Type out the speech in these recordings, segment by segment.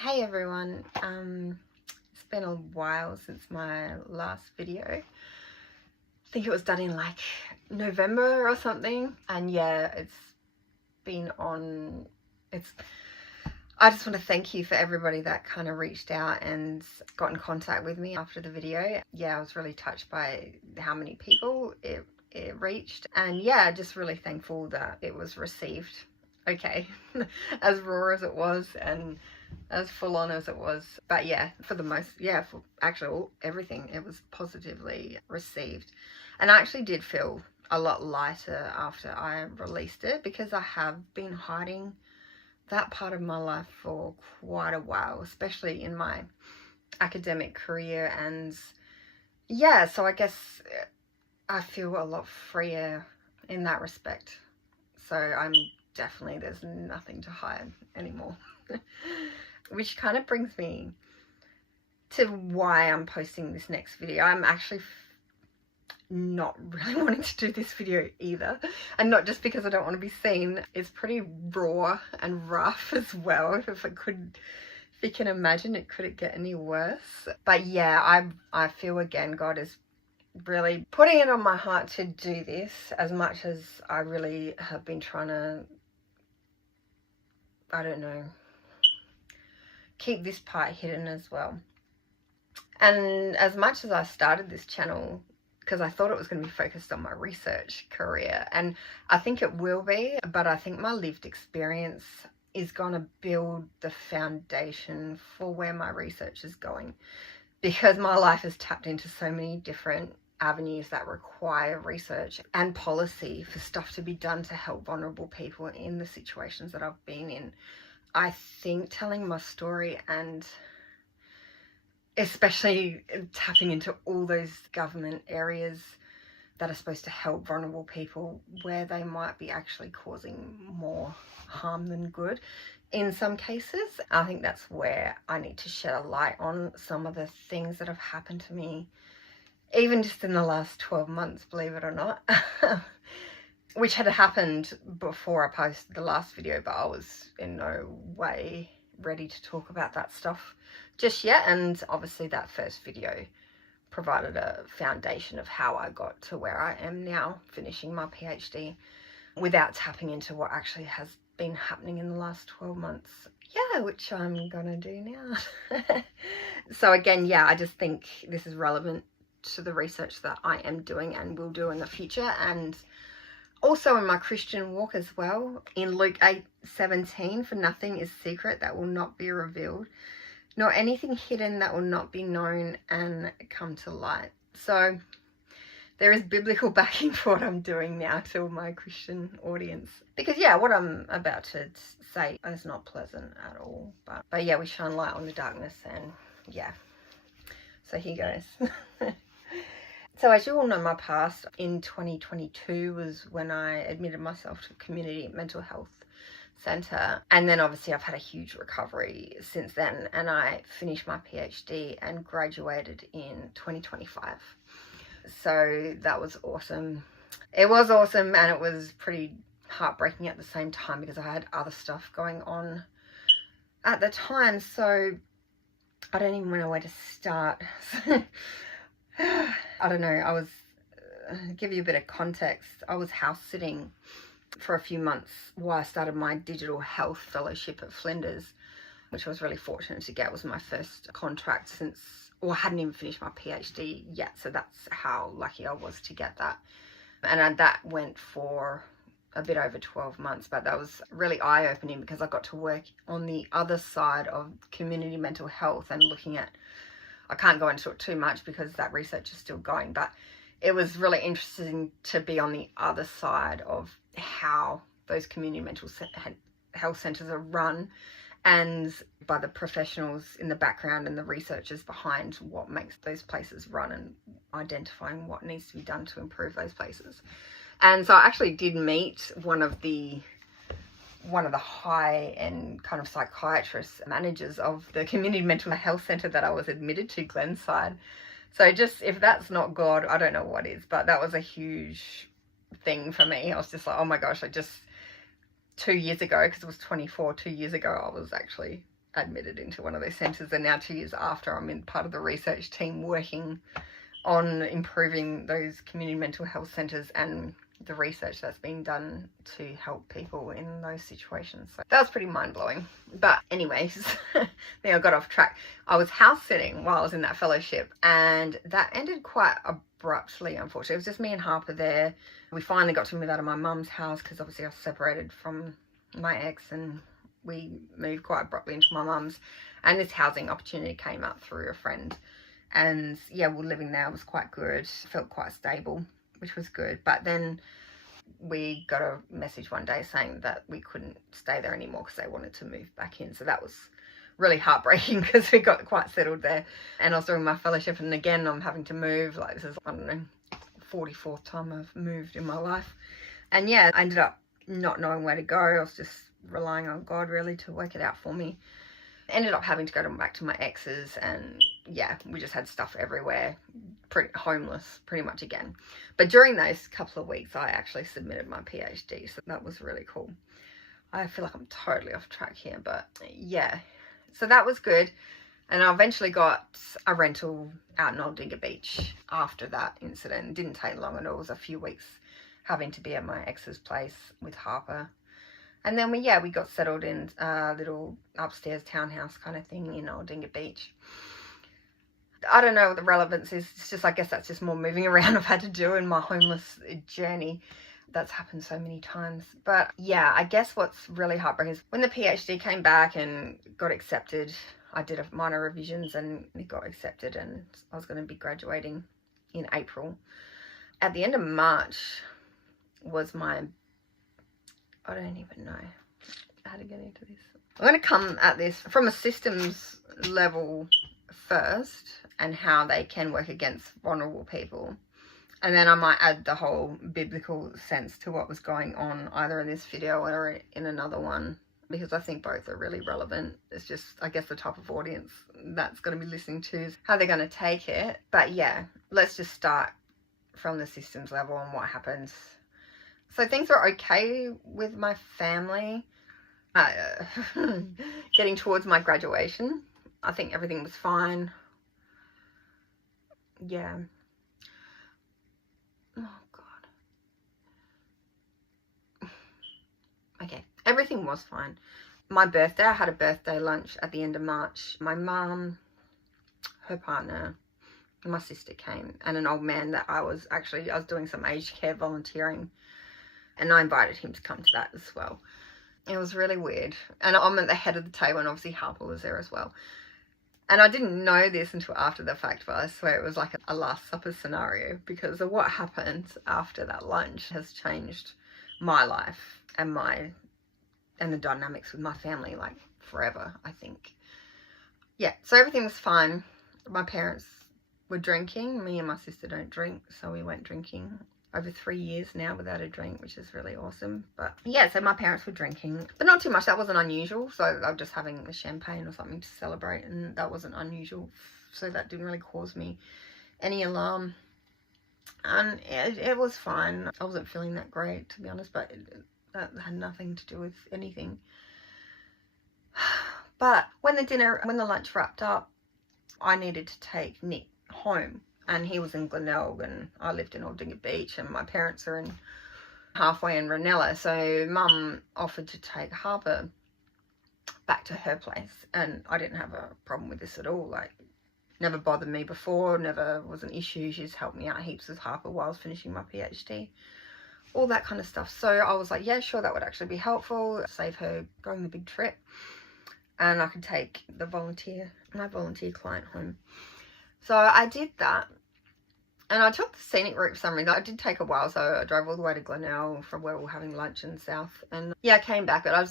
Hey everyone, it's been a while since my last video. I think it was done in like November or something, and yeah, it's been on. I just want to thank you for everybody that kind of reached out and got in contact with me after the video. Yeah, I was really touched by how many people it reached, and yeah, just really thankful that it was received okay, as raw as it was and as full on as it was. But yeah, for actually everything, it was positively received. And I actually did feel a lot lighter after I released it, because I have been hiding that part of my life for quite a while, especially in my academic career. And yeah, so I guess I feel a lot freer in that respect. So there's nothing to hide anymore. Which kind of brings me to why I'm posting this next video. I'm actually not really wanting to do this video either, and not just because I don't want to be seen. It's pretty raw and rough as well. If you can imagine, it couldn't get any worse. But yeah, I feel again God is really putting it on my heart to do this, as much as I really have been trying to, I don't know, keep this part hidden as well. And as much as I started this channel because I thought it was going to be focused on my research career, and I think it will be, but I think my lived experience is going to build the foundation for where my research is going, because my life has tapped into so many different avenues that require research and policy for stuff to be done to help vulnerable people in the situations that I've been in. I think telling my story, and especially tapping into all those government areas that are supposed to help vulnerable people, where they might be actually causing more harm than good in some cases, I think that's where I need to shed a light on some of the things that have happened to me, even just in the last 12 months, believe it or not. Which had happened before I posted the last video, but I was in no way ready to talk about that stuff just yet. And obviously that first video provided a foundation of how I got to where I am now, finishing my PhD, without tapping into what actually has been happening in the last 12 months. Yeah, which I'm gonna do now. So again, yeah, I just think this is relevant to the research that I am doing and will do in the future, and also in my Christian walk as well. In Luke 8:17, for nothing is secret that will not be revealed, nor anything hidden that will not be known and come to light. So there is biblical backing for what I'm doing now to my Christian audience. Because yeah, what I'm about to say is not pleasant at all. But yeah, we shine light on the darkness, and yeah. So here goes. So as you all know, my past in 2022 was when I admitted myself to a community mental health centre. And then obviously I've had a huge recovery since then, and I finished my PhD and graduated in 2025. So that was awesome. It was awesome, and it was pretty heartbreaking at the same time, because I had other stuff going on at the time. So I don't even know where to start. I don't know, give you a bit of context, I was house sitting for a few months while I started my digital health fellowship at Flinders, which I was really fortunate to get. It was my first contract I hadn't even finished my PhD yet, so that's how lucky I was to get that. And that went for a bit over 12 months, but that was really eye-opening, because I got to work on the other side of community mental health and looking at, I can't go into it too much because that research is still going, but it was really interesting to be on the other side of how those community mental health centres are run, and by the professionals in the background and the researchers behind what makes those places run, and identifying what needs to be done to improve those places. And so I actually did meet one of the high-end kind of psychiatrist managers of the community mental health centre that I was admitted to, Glenside. So just, if that's not God, I don't know what is. But that was a huge thing for me. I was just like, oh my gosh, 2 years ago, because it was 24, 2 years ago, I was actually admitted into one of those centres, and now 2 years after, I'm in part of the research team working on improving those community mental health centres and the research that's been done to help people in those situations. So that was pretty mind-blowing. But anyways, then I got off track. I was house sitting while I was in that fellowship, and that ended quite abruptly, unfortunately. It was just me and Harper there. We finally got to move out of my mum's house because obviously I was separated from my ex, and we moved quite abruptly into my mum's, and this housing opportunity came up through a friend. And yeah, well, living there was quite good, felt quite stable, which was good. But then we got a message one day saying that we couldn't stay there anymore because they wanted to move back in. So that was really heartbreaking because we got quite settled there. And I was doing my fellowship, and again, I'm having to move. Like, this is, I don't know, 44th time I've moved in my life. And yeah, I ended up not knowing where to go. I was just relying on God really to work it out for me. Ended up having to go back to my ex's, and yeah, we just had stuff everywhere, pretty homeless pretty much again. But during those couple of weeks, I actually submitted my PhD, so that was really cool. I feel like I'm totally off track here, but yeah, so that was good. And I eventually got a rental out in Old Dinga Beach after that incident. It didn't take long at all. It was a few weeks having to be at my ex's place with Harper. And then we got settled in a little upstairs townhouse kind of thing in Old Dinga Beach. I don't know what the relevance is. It's just, I guess that's just more moving around I've had to do in my homeless journey. That's happened so many times. But yeah, I guess what's really heartbreaking is when the PhD came back and got accepted, I did a minor revisions and it got accepted, and I was going to be graduating in April. At the end of March was my... I don't even know how to get into this. I'm going to come at this from a systems level first and how they can work against vulnerable people. And then I might add the whole biblical sense to what was going on either in this video or in another one, because I think both are really relevant. It's just, I guess, the type of audience that's going to be listening to is how they're going to take it. But yeah, let's just start from the systems level and what happens. So things were okay with my family. Getting towards my graduation, I think everything was fine. Yeah. Oh, God. Okay, everything was fine. My birthday, I had a birthday lunch at the end of March. My mum, her partner, and my sister came, and an old man that I was doing some aged care volunteering, and I invited him to come to that as well. It was really weird. And I'm at the head of the table, and obviously Harper was there as well. And I didn't know this until after the fact, but I swear it was like a Last Supper scenario, because of what happened after that lunch has changed my life and the dynamics with my family, like, forever, I think. Yeah, so everything was fine. My parents were drinking. Me and my sister don't drink, so we went drinking over 3 years now without a drink, which is really awesome. But yeah, so my parents were drinking, but not too much. That wasn't unusual. So they were just having a champagne or something to celebrate, and that wasn't unusual. So that didn't really cause me any alarm. And it was fine. I wasn't feeling that great, to be honest, but that had nothing to do with anything. But when the lunch wrapped up, I needed to take Nick home. And he was in Glenelg, and I lived in Old Dinga Beach, and my parents are halfway in Ranella. So Mum offered to take Harper back to her place, and I didn't have a problem with this at all. Like, never bothered me before, never was an issue. She just helped me out heaps with Harper while I was finishing my PhD, all that kind of stuff. So I was like, yeah, sure, that would actually be helpful, save her going the big trip, and I could take my volunteer client home. So I did that. And I took the scenic route for some reason. It did take a while, so I drove all the way to Glenelg from where we were having lunch in South. And yeah, I came back, but I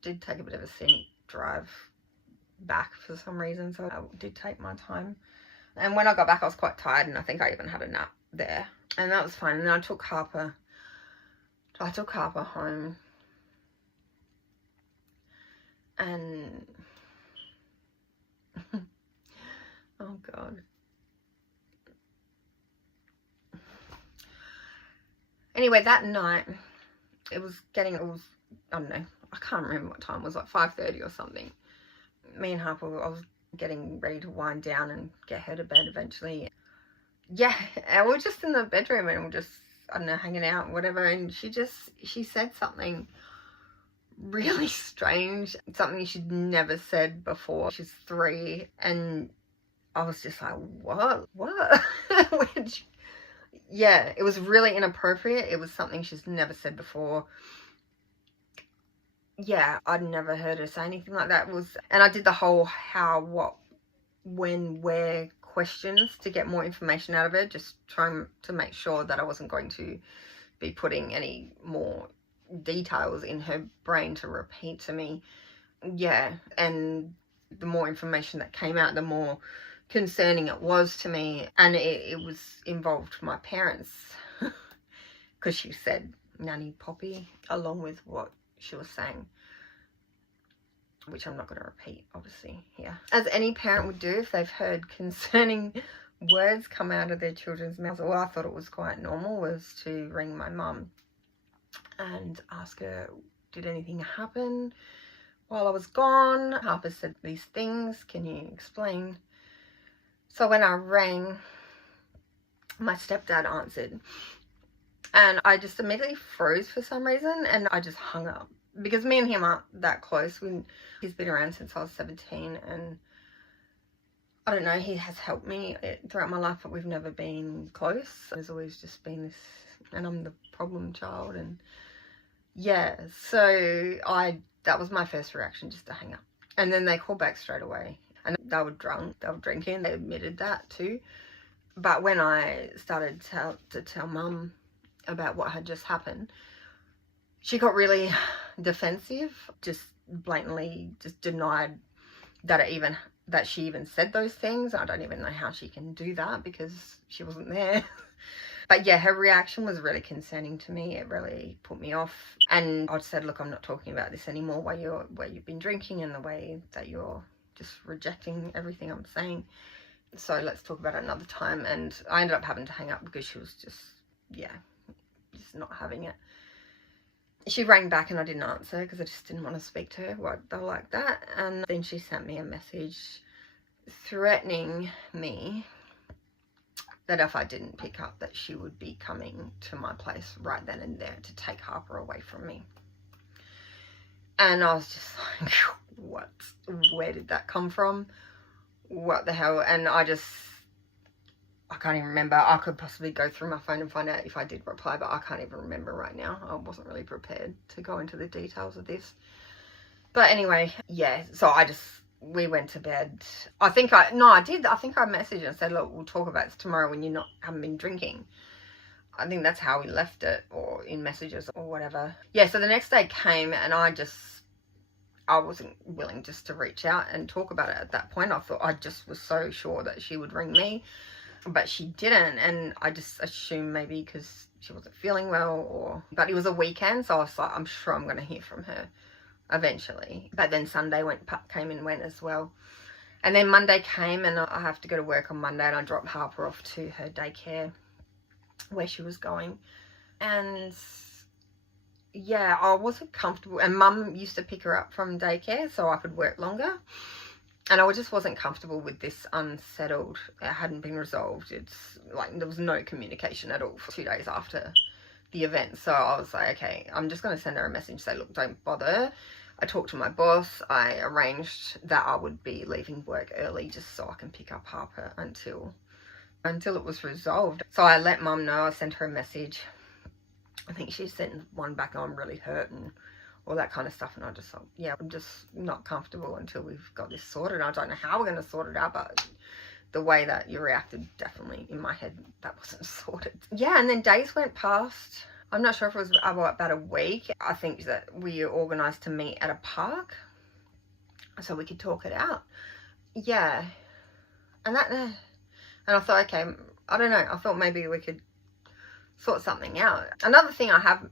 did take a bit of a scenic drive back for some reason, so I did take my time. And when I got back, I was quite tired, and I think I even had a nap there. And that was fine. And then I took Harper home. And oh, God. Anyway, that night, I don't know, I can't remember what time it was, like 5:30 or something. me and Harper, I was getting ready to wind down and get her to bed eventually. Yeah, and we were just in the bedroom and we were just, I don't know, hanging out, whatever, and she said something really strange, something she'd never said before. She's 3, and I was just like, what? Yeah, it was really inappropriate. It was something she's never said before. Yeah, I'd never heard her say anything like that. And I did the whole how, what, when, where questions to get more information out of her, just trying to make sure that I wasn't going to be putting any more details in her brain to repeat to me. Yeah, and the more information that came out, the more concerning it was to me, and it was involved my parents, because she said Nanny Poppy along with what she was saying, which I'm not going to repeat obviously here. As any parent would do if they've heard concerning words come out of their children's mouths. Well, I thought it was quite normal was to ring my mum and ask her, did anything happen while I was gone? Harper said these things, can you explain? So when I rang, my stepdad answered, and I just immediately froze for some reason, and I just hung up, because me and him aren't that close. He's been around since I was 17, and I don't know, he has helped me throughout my life, but we've never been close. There's always just been this, and I'm the problem child, and yeah, so that was my first reaction, just to hang up. And then they called back straight away, and they were drunk, they were drinking, they admitted that too. But when I started to tell Mum about what had just happened, she got really defensive, just blatantly just denied that she even said those things. I don't even know how she can do that because she wasn't there. But yeah, her reaction was really concerning to me. It really put me off. And I said, look, I'm not talking about this anymore, where you've been drinking and the way that you're just rejecting everything I'm saying. So let's talk about it another time. And I ended up having to hang up because she was just not having it. She rang back and I didn't answer because I just didn't want to speak to her like that. And then she sent me a message threatening me that if I didn't pick up, that she would be coming to my place right then and there to take Harper away from me. And I was just like, what? Where did that come from? What the hell? And I can't even remember. I could possibly go through my phone and find out if I did reply, but I can't even remember right now. I wasn't really prepared to go into the details of this. But anyway, yeah, so we went to bed. I think I messaged and said, look, we'll talk about this tomorrow when you haven't been drinking. I think that's how we left it, or in messages or whatever. Yeah, so the next day came and I wasn't willing just to reach out and talk about it at that point. I just was so sure that she would ring me, but she didn't. And I just assumed maybe because she wasn't feeling well, but it was a weekend, so I was like, I'm sure I'm going to hear from her eventually. But then Sunday came and went as well. And then Monday came and I have to go to work on Monday, and I dropped Harper off to her daycare where she was going. And yeah, I wasn't comfortable, and Mum used to pick her up from daycare so I could work longer, and I just wasn't comfortable with this unsettled. It hadn't been resolved. It's like there was no communication at all for 2 days after the event. So I was like, okay, I'm just going to send her a message, say, look, don't bother. I talked to my boss. I arranged that I would be leaving work early just so I can pick up Harper until it was resolved. So I let Mum know. I sent her a message. I think she sent one back, I'm really hurt and all that kind of stuff. And I just thought, yeah, I'm just not comfortable until we've got this sorted. I don't know how we're going to sort it out, but the way that you reacted, definitely in my head, that wasn't sorted. Yeah, and then days went past. I'm not sure if it was about a week. I think that we organised to meet at a park so we could talk it out. Yeah. And I thought, okay, I don't know. I thought maybe we could sort something out. Another thing I have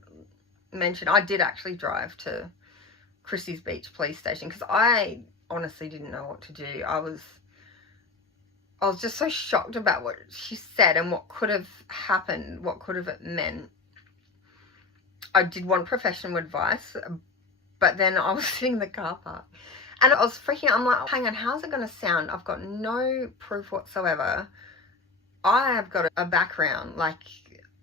mentioned, I did actually drive to Christie's Beach police station because I honestly didn't know what to do. I was just so shocked about what she said and what could have happened, what could have it meant. I did want professional advice, but then I was sitting in the car park And I was freaking out. I'm like, hang on, how's it going to sound? I've got no proof whatsoever. I have got a background, like,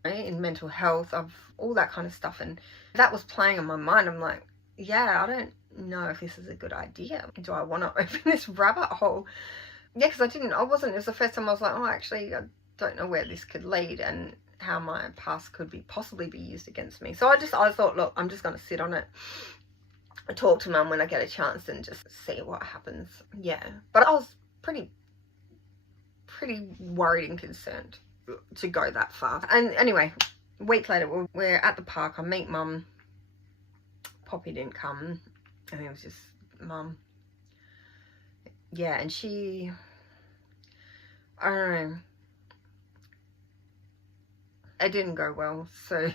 in mental health, of all that kind of stuff. And that was playing on my mind. I'm like, yeah, I don't know if this is a good idea. Do I want to open this rabbit hole? Yeah, because it was the first time I was like, oh, actually, I don't know where this could lead and how my past could possibly be used against me. So I thought, look, I'm just going to sit on it. I talk to Mum when I get a chance and just see what happens. Yeah, but I was pretty worried and concerned to go that far. And anyway, a week later, we're at the park. I meet Mum. Poppy didn't come. I think it was just Mum. Yeah, and she, I don't know, it didn't go well. So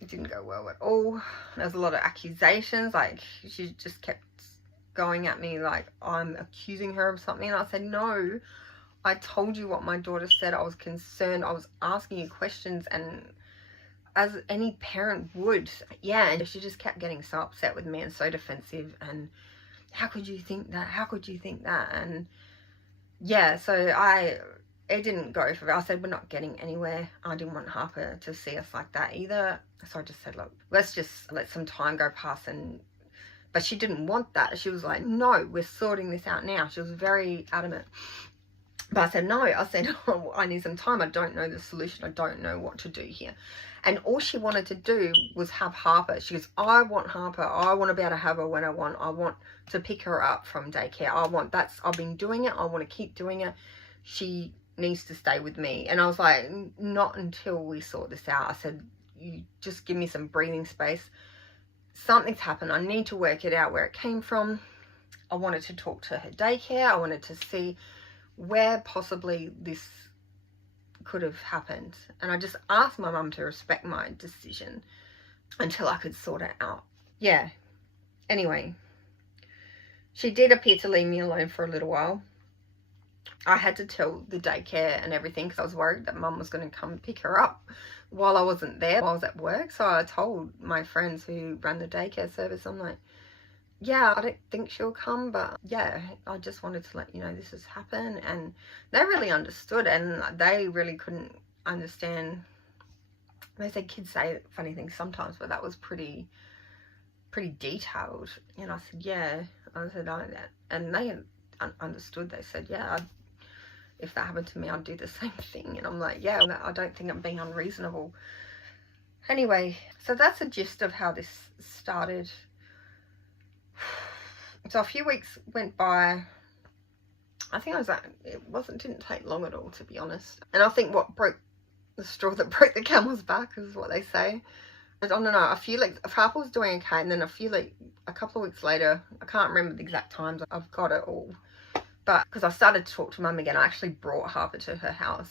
it didn't go well at all. There was a lot of accusations. Like, she just kept going at me like I'm accusing her of something. And I said, no, I told you what my daughter said. I was concerned. I was asking you questions, and as any parent would. Yeah, and she just kept getting so upset with me and so defensive. And how could you think that? How could you think that? And yeah, so it didn't go for it. I said, we're not getting anywhere. I didn't want Harper to see us like that either. So I just said, look, let's just let some time go past. But she didn't want that. She was like, no, we're sorting this out now. She was very adamant. But I said, no. I said, oh, I need some time. I don't know the solution. I don't know what to do here. And all she wanted to do was have Harper. She goes, I want Harper. I want to be able to have her when I want. I want to pick her up from daycare. I've been doing it. I want to keep doing it. She needs to stay with me. And I was like, not until we sort this out. I said, you just give me some breathing space. Something's happened. I need to work it out where it came from. I wanted to talk to her daycare. I wanted to see where possibly this could have happened. And I just asked my mum to respect my decision until I could sort it out. Yeah. Anyway, she did appear to leave me alone for a little while. I had to tell the daycare and everything because I was worried that Mum was going to come pick her up while I wasn't there, while I was at work. So I told my friends who ran the daycare service, I'm like, yeah, I don't think she'll come, but yeah, I just wanted to let you know this has happened. And they really understood, and they really couldn't understand. They said kids say funny things sometimes, but that was pretty detailed. And I said, yeah. I said, I know that. And they understood. They said, yeah, if that happened to me, I'd do the same thing. And I'm like, yeah, I don't think I'm being unreasonable. Anyway, so that's the gist of how this started. So a few weeks went by. I think it didn't take long at all, to be honest. And I think what broke the straw that broke the camel's back is what they say. I don't know, Harper was doing okay, and then a couple of weeks later, I can't remember the exact times, I've got it all. But because I started to talk to Mum again, I actually brought Harper to her house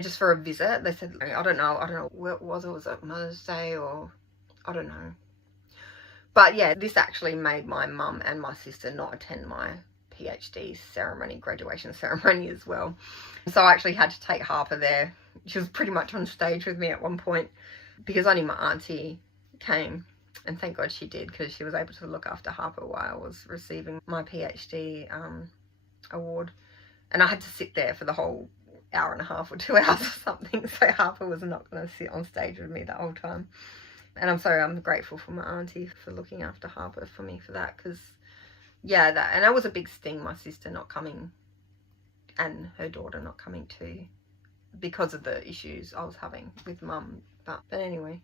just for a visit. They said, I don't know what it was. Was it Mother's Day or I don't know. But yeah, this actually made my mum and my sister not attend my PhD ceremony, graduation ceremony as well. So I actually had to take Harper there. She was pretty much on stage with me at one point because only my auntie came. And thank God she did, because she was able to look after Harper while I was receiving my PhD award. And I had to sit there for the whole hour and a half or 2 hours or something. So Harper was not going to sit on stage with me the whole time. And I'm grateful for my auntie for looking after Harper for me for that, because yeah, that was a big sting, my sister not coming and her daughter not coming too, because of the issues I was having with Mum. But anyway,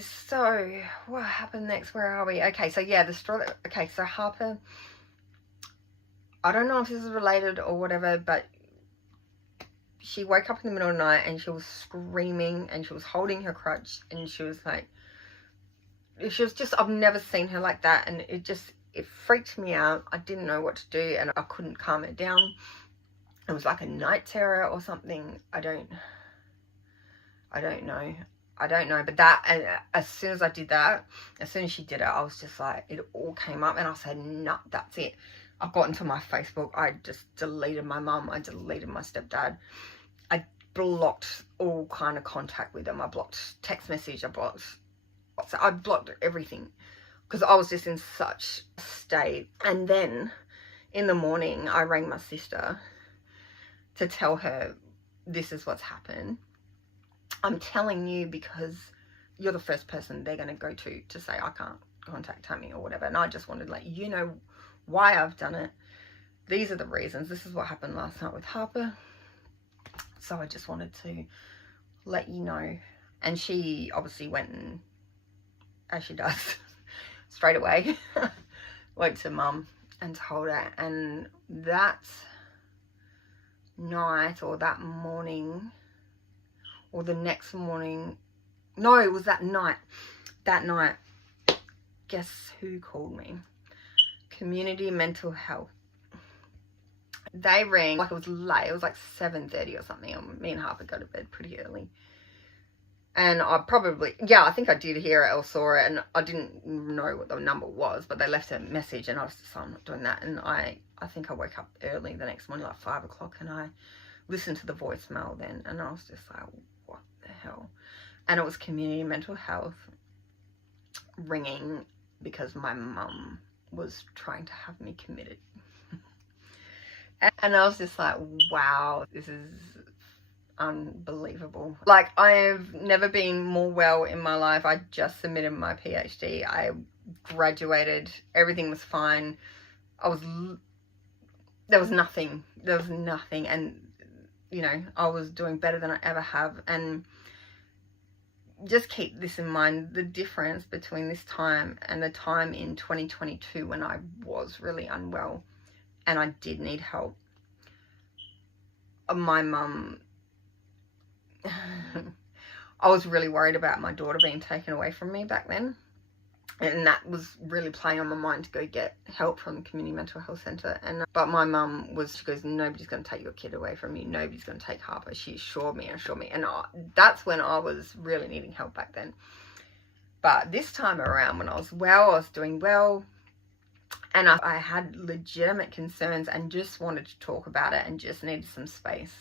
so what happened next? Where are we? Okay, so yeah, so Harper, I don't know if this is related or whatever, but she woke up in the middle of the night and she was screaming and she was holding her crutch and she was just, I've never seen her like that, and it freaked me out. I didn't know what to do and I couldn't calm her down. It was like a night terror or something. I don't know, but as soon as I did that, as soon as she did it, I was just like, it all came up and I said, no, that's it. I got into my Facebook. I just deleted my mum. I deleted my stepdad. I blocked all kind of contact with them. I blocked text message. I blocked everything. because I was just in such a state. And then in the morning, I rang my sister to tell her, this is what's happened. I'm telling you because you're the first person they're going to go to say I can't contact Tammy or whatever. And I just wanted to let you know why I've done it. These are the reasons. This is what happened last night with Harper. So I just wanted to let you know. And she obviously went and, as she does, straight away, went to mum and told her. And that night or that morning or the next morning, no, it was that night, guess who called me? Community Mental Health. They rang, like it was late, it was like 7:30 or something, and me and Harper go to bed pretty early. And I probably, I think I did hear it or saw it, and I didn't know what the number was, but they left a message, and I was just like, I'm not doing that. And I think I woke up early the next morning, like 5 o'clock, and I listened to the voicemail then, and I was just like, what the hell? And it was Community Mental Health ringing because my mum was trying to have me committed. And I was just like, wow, this is unbelievable. Like, I've never been more well in my life. I just submitted my PhD. I graduated. Everything was fine. There was nothing. And, you know, I was doing better than I ever have. And just keep this in mind, the difference between this time and the time in 2022 when I was really unwell and I did need help. My mum, I was really worried about my daughter being taken away from me back then. And that was really playing on my mind to go get help from the Community Mental Health Centre. But my mum she goes, nobody's going to take your kid away from you. Nobody's going to take Harper. She assured me. And that's when I was really needing help back then. But this time around, when I was well, I was doing well. And I had legitimate concerns and just wanted to talk about it and just needed some space.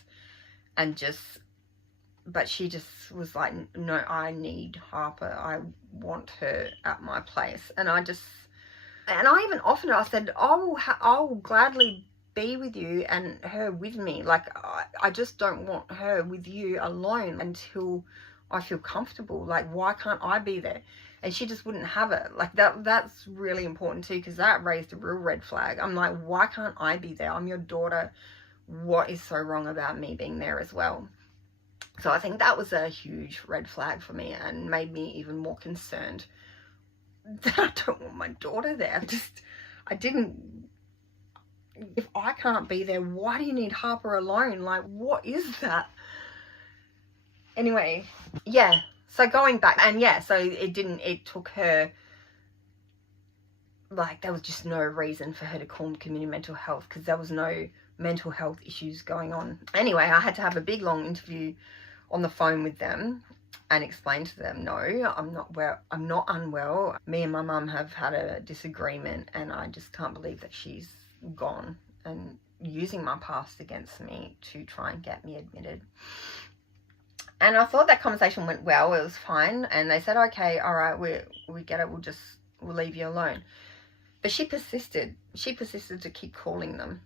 But she just was like, no, I need Harper. I want her at my place. And I even offered her, I said, I'll gladly be with you and her with me. Like, I just don't want her with you alone until I feel comfortable. Like, why can't I be there? And she just wouldn't have it. Like, that's really important too, because that raised a real red flag. I'm like, why can't I be there? I'm your daughter. What is so wrong about me being there as well? So I think that was a huge red flag for me and made me even more concerned that I don't want my daughter there. If I can't be there, why do you need Harper alone? Like, what is that? Anyway, so going back, and so it took her, like, there was just no reason for her to call community mental health because there was no mental health issues going on. Anyway, I had to have a big long interview on the phone with them and explain to them, no, I'm not unwell. Me and my mum have had a disagreement and I just can't believe that she's gone and using my past against me to try and get me admitted. And I thought that conversation went well. It was fine. And they said, okay, all right, we get it. We'll leave you alone. But she persisted. She persisted to keep calling them.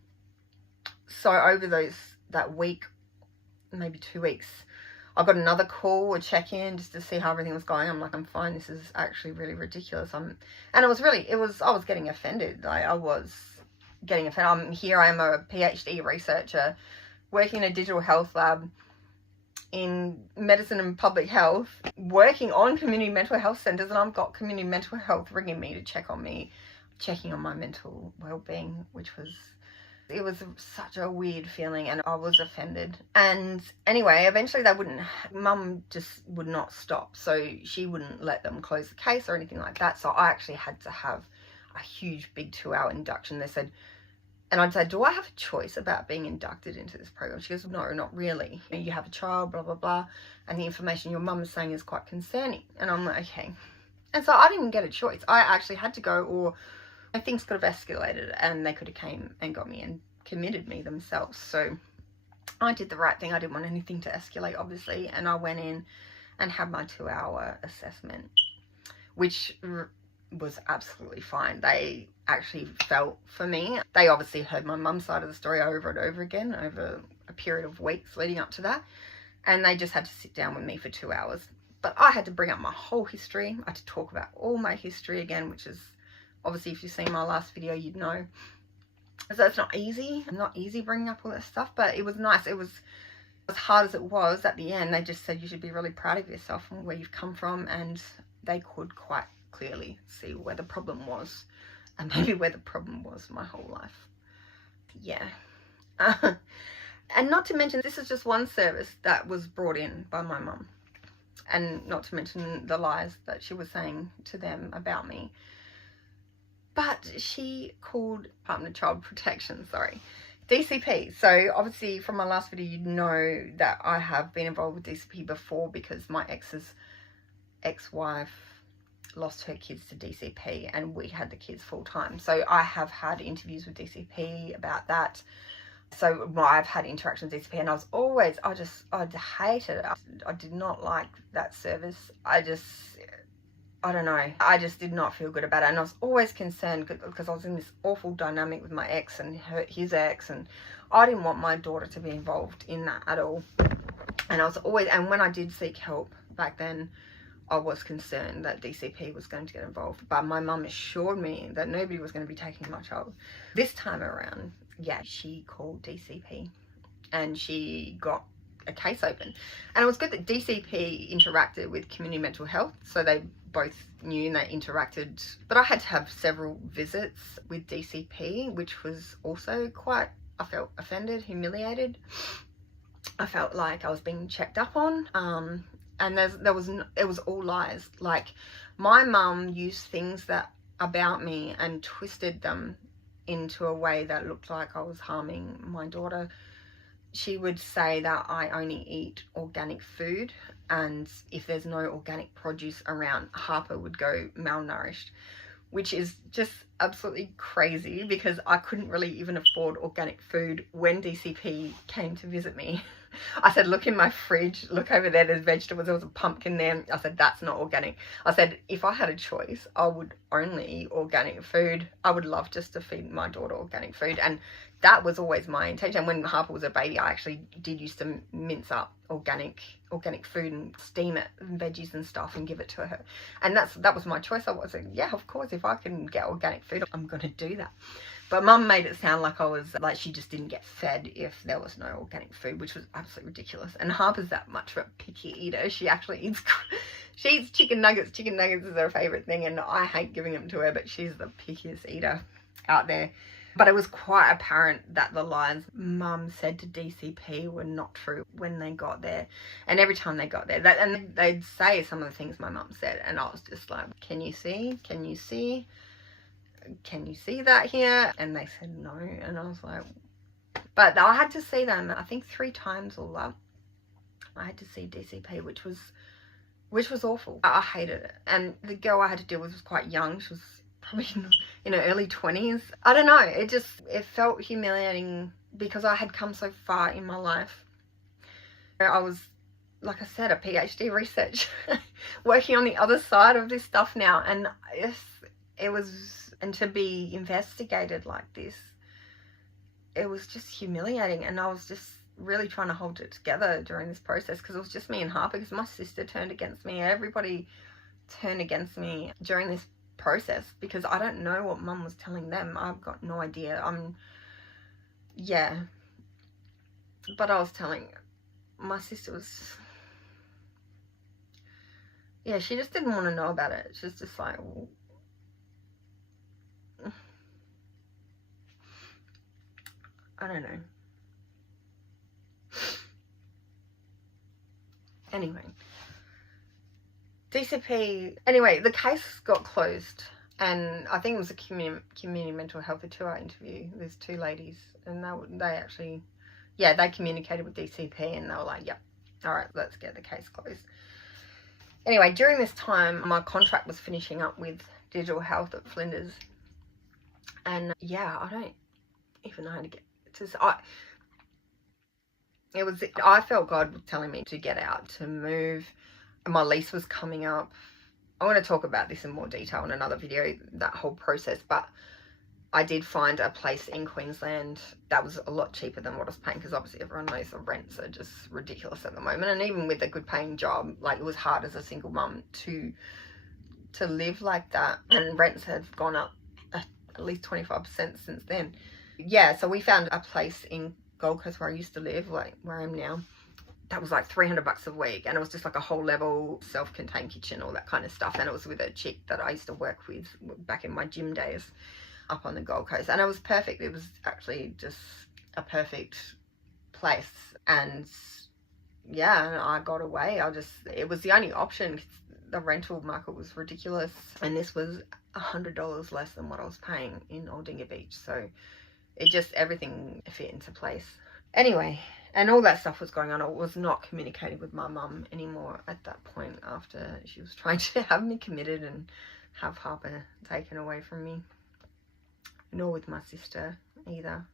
So over that week, maybe 2 weeks, I got another call, a check-in, just to see how everything was going. I'm like, I'm fine. This is actually really ridiculous. I was getting offended. I was getting offended. I am a PhD researcher working in a digital health lab in medicine and public health, working on community mental health centres, and I've got community mental health ringing me to check on me, checking on my mental well-being, it was such a weird feeling, and I was offended. And anyway, eventually Mum just would not stop, so she wouldn't let them close the case or anything like that. So I actually had to have a huge, big 2-hour induction. They said, and I'd say, do I have a choice about being inducted into this program? She goes, no, not really. You have a child, blah, blah, blah, and the information your mum is saying is quite concerning. And I'm like, okay. And so I didn't get a choice. I actually had to go, or things could have escalated and they could have came and got me and committed me themselves. So I did the right thing. I didn't want anything to escalate, obviously, and I went in and had my 2-hour assessment, which was absolutely fine. They actually felt for me. They obviously heard my mum's side of the story over and over again over a period of weeks leading up to that. And they just had to sit down with me for 2 hours. But I had to bring up my whole history. I had to talk about all my history again, which is obviously, if you've seen my last video, you'd know. So it's not easy. Not easy bringing up all that stuff, but it was nice. It was as hard as it was. At the end, they just said you should be really proud of yourself and where you've come from, and they could quite clearly see where the problem was, and maybe where the problem was my whole life. Yeah. And not to mention, this is just one service that was brought in by my mum, and not to mention the lies that she was saying to them about me. But she called Department of Child Protection, DCP. So obviously from my last video, you know that I have been involved with DCP before, because my ex's ex-wife lost her kids to DCP and we had the kids full time. So I have had interviews with DCP about that. So I've had interactions with DCP, and I hated it. I did not like that service. I don't know. I just did not feel good about it. And I was always concerned because I was in this awful dynamic with my ex and his ex, and I didn't want my daughter to be involved in that at all. And and when I did seek help back then, I was concerned that DCP was going to get involved. But my mum assured me that nobody was going to be taking my child. This time around, yeah, she called DCP and she got a case open. And it was good that DCP interacted with community mental health, so they both knew and they interacted. But I had to have several visits with DCP, which was also quite, I felt offended, humiliated. I felt like I was being checked up on. And it was all lies. Like, my mum used things about me and twisted them into a way that looked like I was harming my daughter. She would say that I only eat organic food, and if there's no organic produce around, Harper would go malnourished, which is just absolutely crazy because I couldn't really even afford organic food when DCP came to visit me. I said, look in my fridge, look over there, there's vegetables, there was a pumpkin there. I said, that's not organic. I said, if I had a choice, I would only eat organic food. I would love just to feed my daughter organic food. And that was always my intention. When Harper was a baby, I actually did used to mince up organic food and steam it, and veggies and stuff, and give it to her. And that was my choice. I was like, yeah, of course, if I can get organic food, I'm going to do that. But Mum made it sound like she just didn't get fed if there was no organic food, which was absolutely ridiculous. And Harper's that much of a picky eater. She eats chicken nuggets. Chicken nuggets is her favourite thing, and I hate giving them to her, but she's the pickiest eater out there. But it was quite apparent that the lies Mum said to DCP were not true when they got there. And every time they got there, and they'd say some of the things my mum said, and I was just like, can you see? Can you see? Can you see that here? And they said no, and I was like, but I had to see them, I think 3 times all up. I had to see DCP, which was awful. I hated it. And the girl I had to deal with was quite young. She was probably in her early 20s. I don't know, it felt humiliating because I had come so far in my life. I was, like I said, a PhD research working on the other side of this stuff now, and and to be investigated like this, it was just humiliating. And I was just really trying to hold it together during this process, because it was just me and Harper, because my sister turned against me. Everybody turned against me during this process, because I don't know what Mum was telling them. I've got no idea. Yeah. But I was telling, my sister was, yeah, she just didn't want to know about it. She was just like, well, I don't know. Anyway, DCP, anyway, the case got closed, and I think it was a community mental health, a 2-hour interview. There's 2 ladies, and they actually, yeah, they communicated with DCP, and they were like, yep, all right, let's get the case closed. Anyway, during this time, my contract was finishing up with Digital Health at Flinders, and yeah, I don't even know how to get to, I felt God was telling me to get out, to move. My lease was coming up, I want to talk about this in more detail in another video, that whole process, but I did find a place in Queensland that was a lot cheaper than what I was paying, because obviously everyone knows the rents are just ridiculous at the moment. And even with a good paying job, like, it was hard as a single mum to live like that. And rents have gone up at least 25% since then. Yeah, so we found a place in Gold Coast where I used to live, like where I am now. That was like $300 a week, and it was just like a whole level, self-contained kitchen, all that kind of stuff. And it was with a chick that I used to work with back in my gym days up on the Gold Coast, and it was perfect. It was actually just a perfect place. And yeah, I got away. It was the only option. The rental market was ridiculous, and this was $100 less than what I was paying in Aldinga Beach. So it just, everything fit into place. Anyway, and all that stuff was going on. I was not communicating with my mum anymore at that point, after she was trying to have me committed and have Harper taken away from me. Nor with my sister either.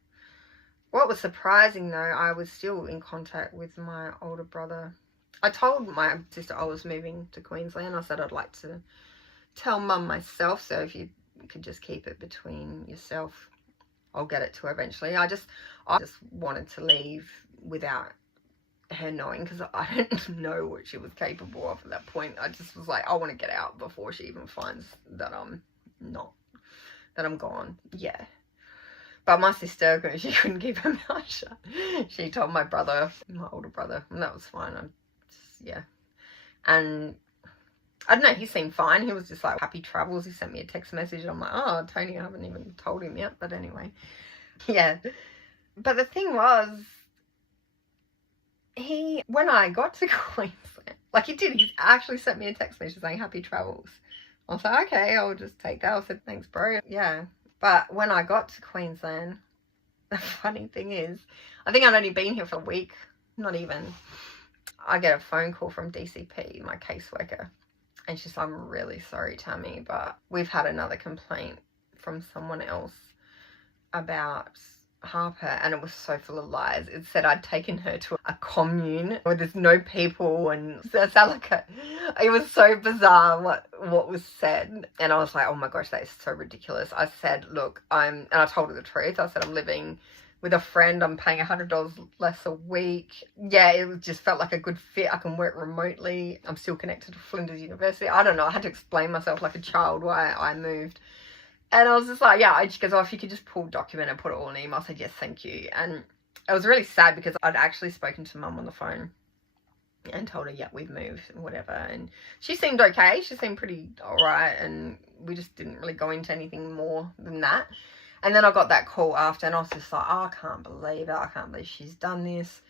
What was surprising though, I was still in contact with my older brother. I told my sister I was moving to Queensland. I said I'd like to tell mum myself, so if you could just keep it between yourself, I'll get it to her eventually. I just wanted to leave without her knowing, because I didn't know what she was capable of at that point. I just was like, I want to get out before she even finds that I'm gone. Yeah. But my sister, she couldn't keep her mouth shut. She told my brother, my older brother, and that was fine. Yeah. And I don't know, he seemed fine. He was just like, happy travels. He sent me a text message. I'm like, oh, Tony, I haven't even told him yet. But anyway, yeah. But the thing was, when I got to Queensland, like he actually sent me a text message saying happy travels. I was like, okay, I'll just take that. I said, thanks, bro. Yeah. But when I got to Queensland, the funny thing is, I think I'd only been here for a week, not even. I get a phone call from DCP, my caseworker, and she's like, I'm really sorry, Tammy, but we've had another complaint from someone else about Harper, and it was so full of lies. It said I'd taken her to a commune where there's no people, and it was so bizarre what was said. And I was like, oh my gosh, that is so ridiculous. I said, look, and I told her the truth. I said, I'm living with a friend. I'm paying $100 less a week. Yeah, it just felt like a good fit. I can work remotely. I'm still connected to Flinders University. I don't know. I had to explain myself like a child why I moved. And I was just like, yeah. She goes, oh, if you could just pull document and put it all in an email. I said, yes, thank you. And it was really sad because I'd actually spoken to mum on the phone and told her, yeah, we've moved and whatever. And she seemed okay. She seemed pretty all right. And we just didn't really go into anything more than that. And then I got that call after, and I was just like, oh, I can't believe it. I can't believe she's done this.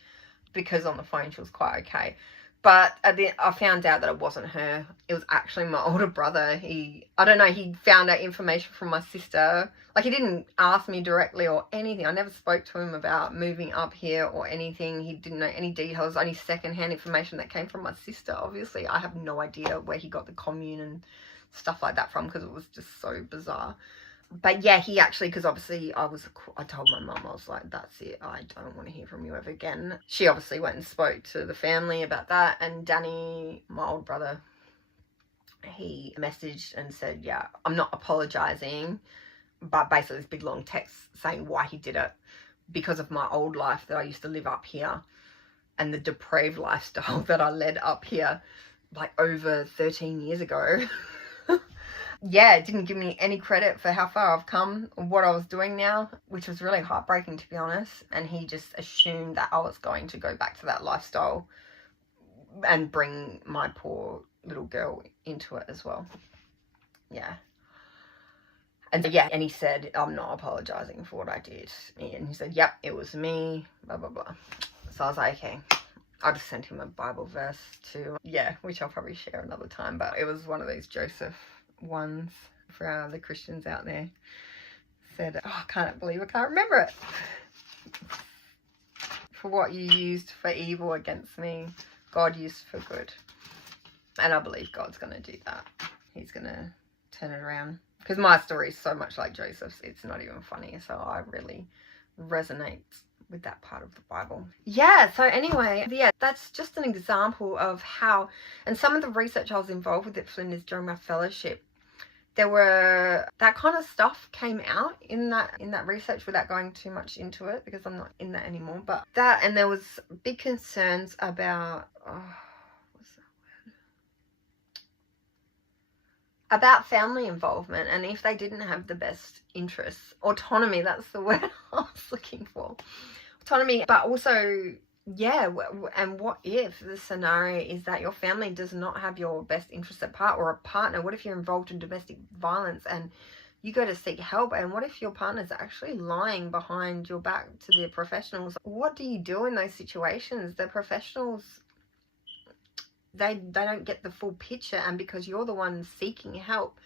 Because on the phone, she was quite okay. But I found out that it wasn't her. It was actually my older brother. I don't know, he found out information from my sister. Like, he didn't ask me directly or anything. I never spoke to him about moving up here or anything. He didn't know any details, only secondhand information that came from my sister. Obviously, I have no idea where he got the commune and stuff like that from, because it was just so bizarre. But yeah, he actually, because obviously I told my mum, I was like, that's it, I don't want to hear from you ever again. She obviously went and spoke to the family about that, and Danny, my old brother, he messaged and said, yeah, I'm not apologising, but basically this big long text saying why he did it, because of my old life that I used to live up here, and the depraved lifestyle that I led up here, like over 13 years ago. Yeah, it didn't give me any credit for how far I've come and what I was doing now, which was really heartbreaking, to be honest. And he just assumed that I was going to go back to that lifestyle and bring my poor little girl into it as well. Yeah. And yeah, and he said, I'm not apologising for what I did. And he said, yep, it was me, blah, blah, blah. So I was like, okay. I just sent him a Bible verse too. Yeah, which I'll probably share another time. But it was one of these Joseph ones for the Christians out there. Said, oh, I can't remember it. For what you used for evil against me, God used for good. And I believe God's going to do that. He's going to turn it around. Because my story is so much like Joseph's, it's not even funny. So I really resonate with that part of the Bible. Yeah, so anyway, yeah, that's just an example of how, and some of the research I was involved with at Flinders during my fellowship, there were, that kind of stuff came out in that research without going too much into it because I'm not in that anymore. But that, and there was big concerns about, about family involvement, and if they didn't have the best interests. Autonomy, that's the word I was looking for. Autonomy, but also, yeah, and what if the scenario is that your family does not have your best interests at heart, or a partner? What if you're involved in domestic violence and you go to seek help, and what if your partner's actually lying behind your back to the professionals? What do you do in those situations? The professionals, they don't get the full picture, and because you're the one seeking help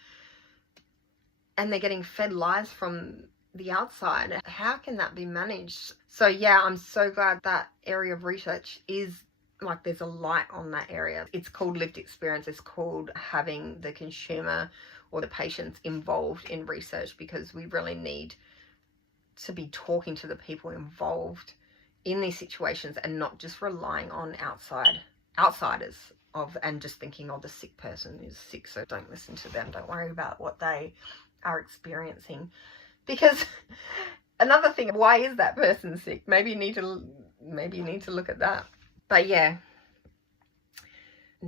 and they're getting fed lies from the outside, how can that be managed? So yeah, I'm so glad that area of research is, like, there's a light on that area. It's called lived experience. It's called having the consumer or the patients involved in research, because we really need to be talking to the people involved in these situations and not just relying on outsiders and just thinking, oh, the sick person is sick, so don't listen to them, don't worry about what they are experiencing. Because another thing, why is that person sick? Maybe you need to look at that. But yeah,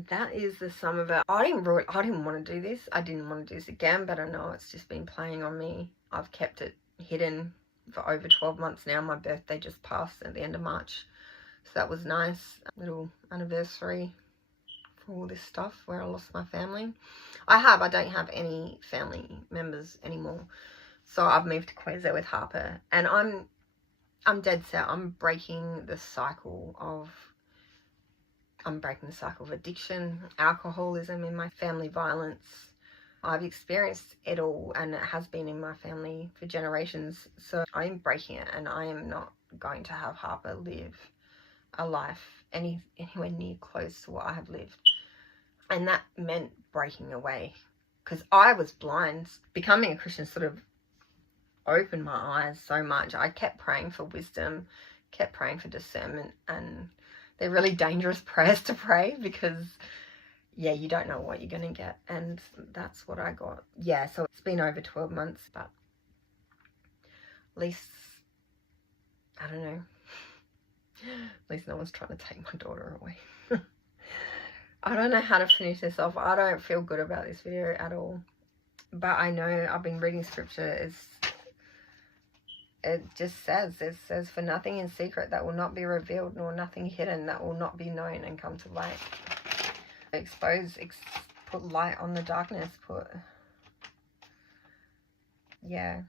that is the sum of it. I didn't want to do this. I didn't want to do this again, but I know it's just been playing on me. I've kept it hidden for over 12 months now. My birthday just passed at the end of March, so that was nice. A little anniversary for all this stuff where I lost my family. I don't have any family members anymore. So I've moved to Queensland with Harper, and I'm dead set. I'm breaking the cycle of addiction, alcoholism, in my family, violence. I've experienced it all, and it has been in my family for generations. So I'm breaking it, and I am not going to have Harper live a life anywhere near close to what I have lived. And that meant breaking away, because I was blind. Becoming a Christian sort of opened my eyes so much. I kept praying for wisdom, kept praying for discernment, and they're really dangerous prayers to pray, because yeah, you don't know what you're going to get, and that's what I got. Yeah, so it's been over 12 months, but at least, I don't know, at least no one's trying to take my daughter away. I don't know how to finish this off. I don't feel good about this video at all, but I know I've been reading scripture. It says, for nothing in secret that will not be revealed, nor nothing hidden that will not be known and come to light. Put light on the darkness, yeah.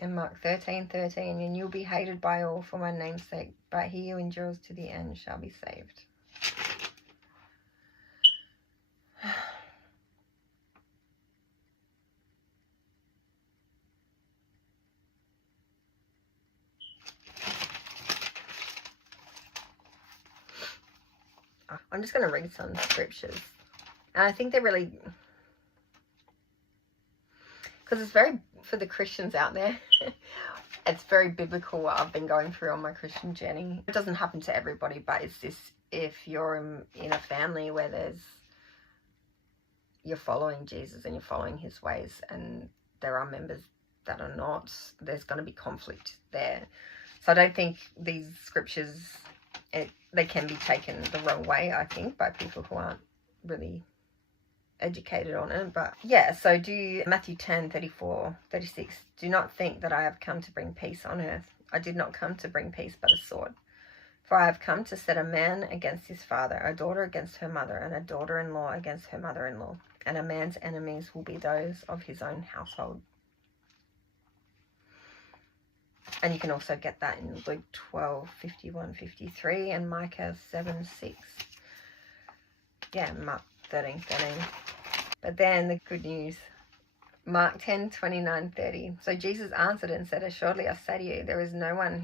In Mark 13:13, and you'll be hated by all for my name's sake, but he who endures to the end shall be saved. I'm just going to read some scriptures, and I think they're really, because it's very, for the Christians out there, it's very biblical what I've been going through on my Christian journey. It doesn't happen to everybody, but it's this, if you're in a family where you're following Jesus and you're following his ways, and there are members that are not, there's going to be conflict there. So I don't think these scriptures, they can be taken the wrong way, I think, by people who aren't really educated on it. But yeah, so Matthew 10:34-36, do not think that I have come to bring peace on earth. I did not come to bring peace but a sword. For I have come to set a man against his father, a daughter against her mother, and a daughter-in-law against her mother-in-law. And a man's enemies will be those of his own household. And you can also get that in Luke 12:51-53 and Micah 7:6. Yeah, Mark 13:13. But then the good news, Mark 10:29-30. So Jesus answered and said, assuredly I say to you, there is no one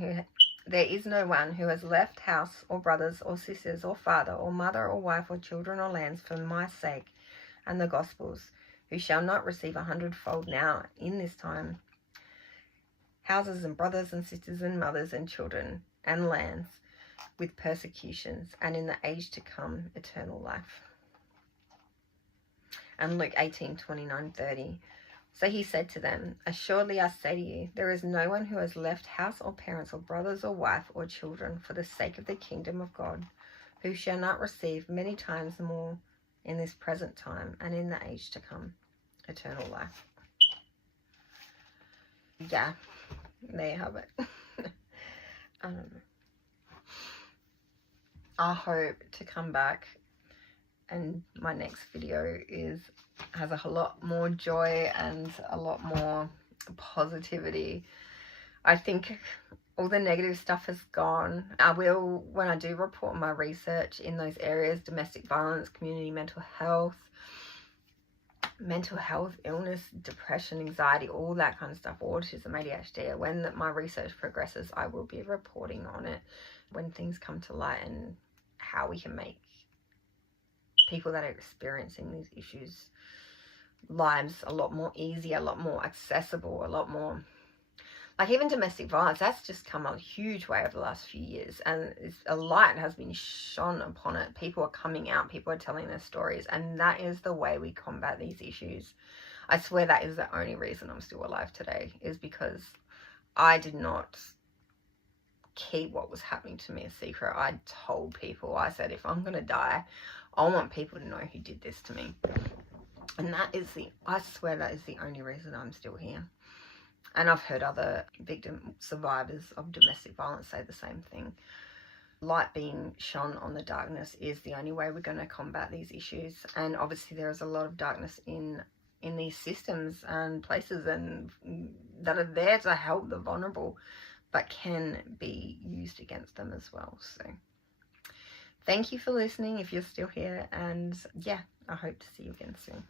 who has left house or brothers or sisters or father or mother or wife or children or lands for my sake and the gospel's, who shall not receive 100-fold now in this time houses and brothers and sisters and mothers and children and lands with persecutions, and in the age to come eternal life. And Luke 18:29-30. So he said to them, assuredly I say to you, there is no one who has left house or parents or brothers or wife or children for the sake of the kingdom of God, who shall not receive many times more in this present time and in the age to come eternal life. Yeah, there you have it. I hope to come back and my next video has a lot more joy and a lot more positivity. I think all the negative stuff has gone. I will, when I do report my research in those areas, domestic violence, community mental health, illness, depression, anxiety, all that kind of stuff, autism, ADHD, when my research progresses, I will be reporting on it when things come to light and how we can make people that are experiencing these issues lives a lot more easier, a lot more accessible, a lot more, like even domestic violence, that's just come a huge way over the last few years, and a light has been shone upon it. People are coming out, people are telling their stories, and that is the way we combat these issues. I swear that is the only reason I'm still alive today, is because I did not keep what was happening to me a secret. I told people, I said, if I'm gonna die, I want people to know who did this to me. And that is I swear that is the only reason I'm still here. And I've heard other survivors of domestic violence say the same thing. Light being shone on the darkness is the only way we're going to combat these issues. And obviously there is a lot of darkness in these systems and places and that are there to help the vulnerable, but can be used against them as well. So thank you for listening if you're still here, and yeah, I hope to see you again soon.